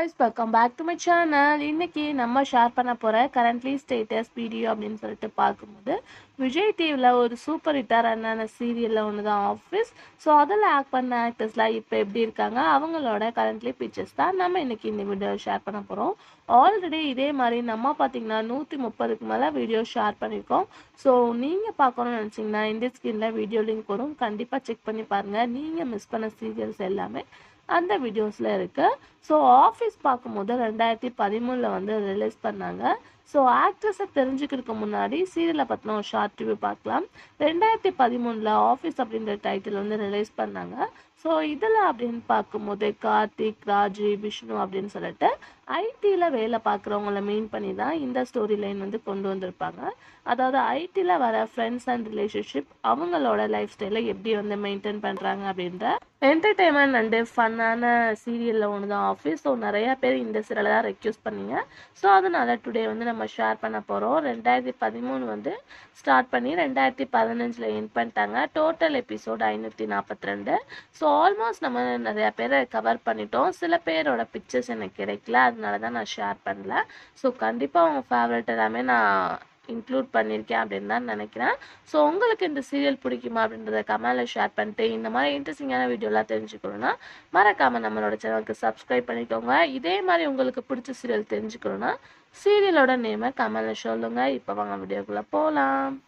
guys, welcome back to my channel. இன்னைக்கு நம்ம share பண்ண போற கரண்ட்லி ஸ்டேட்டஸ் வீடியோ அப்படின்னு சொல்லிட்டு பார்க்கும்போது விஜய் டிவியில் ஒரு சூப்பர் ஹிட்டான சீரியலில் ஒன்று தான் ஆஃபீஸ். ஸோ அதில் ஆக்ட் பண்ண ஆக்டர்ஸ்லாம் இப்போ எப்படி இருக்காங்க, அவங்களோட கரண்ட்லி பிக்சர்ஸ் தான் நம்ம இன்னைக்கு இந்த வீடியோ ஷேர் பண்ண போகிறோம். ஆல்ரெடி இதே மாதிரி நம்ம பார்த்தீங்கன்னா 130க்கு மேலே வீடியோ ஷேர் பண்ணியிருக்கோம். ஸோ நீங்கள் பார்க்கணும்னு நினச்சிங்கன்னா இந்த ஸ்க்ரீனில் வீடியோ லிங்க் வரும், கண்டிப்பாக செக் பண்ணி பாருங்கள். நீங்கள் மிஸ் பண்ண சீரியல்ஸ் எல்லாமே அந்த வீடியோஸில் இருக்குது. ஸோ ஆஃபீஸ் பார்க்கும்போது 2013 வந்து ரிலீஸ் பண்ணாங்க. ஸோ ஆக்ட்ரஸை தெரிஞ்சுக்கிறதுக்கு முன்னாடி சீரியலை பற்றின ஒரு ஷார்ட் ரிவ்யூ பார்க்கலாம். 2013 ஆஃபீஸ் அப்படின்ற டைட்டில் வந்து ரிலீஸ் பண்ணாங்க. ஸோ இதில் அப்படின்னு பார்க்கும்போது கார்த்திக், ராஜி, விஷ்ணு அப்படின்னு சொல்லிட்டு ஐடியில் வேலை பார்க்குறவங்கள மீன் பண்ணி தான் இந்த ஸ்டோரி லைன் வந்து கொண்டு வந்திருப்பாங்க. அதாவது ஐடியில் வர ஃப்ரெண்ட்ஸ் அண்ட் ரிலேஷன்ஷிப், அவங்களோட லைஃப் ஸ்டைலை எப்படி வந்து மெயின்டைன் பண்ணுறாங்க அப்படின்ற என்டர்டெயின்மெண்ட் அண்டு ஃபன்னான சீரியலில் ஒன்று தான் ஆஃபீஸ். ஸோ நிறையா பேர் இந்த சீரியலை தான் ரெக்யூஸ் பண்ணீங்க. ஸோ அதனால் டுடே வந்து நம்ம ஷேர் பண்ண போகிறோம். 2013 வந்து ஸ்டார்ட் பண்ணி 2015 எண்ட் பண்ணிட்டாங்க. Total episode 542. ஸோ ஆல்மோஸ்ட் நம்ம நிறையா பேரை கவர் பண்ணிட்டோம். சில பேரோட பிக்சர்ஸ் எனக்கு கிடைக்கல, அதனால தான் நான் ஷேர் பண்ணல. ஸோ கண்டிப்பாக உங்கள் ஃபேவரட் எல்லாமே நான் இன்க்ளூட் பண்ணியிருக்கேன் அப்படின்னு தான் நினைக்கிறேன். ஸோ உங்களுக்கு இந்த சீரியல் பிடிக்குமா அப்படின்றத கமெண்டில் ஷேர் பண்ணிட்டு இந்த மாதிரி இன்ட்ரெஸ்டிங்கான வீடியோலாம் தெரிஞ்சுக்கணுன்னா மறக்காமல் நம்மளோட சேனலுக்கு சப்ஸ்கிரைப் பண்ணிக்கோங்க. இதே மாதிரி உங்களுக்கு பிடிச்ச சீரியல் தெரிஞ்சுக்கணுன்னா சீரியலோட நேமை கமெண்டில் சொல்லுங்கள். இப்போ வாங்க வீடியோக்குள்ளே போகலாம்.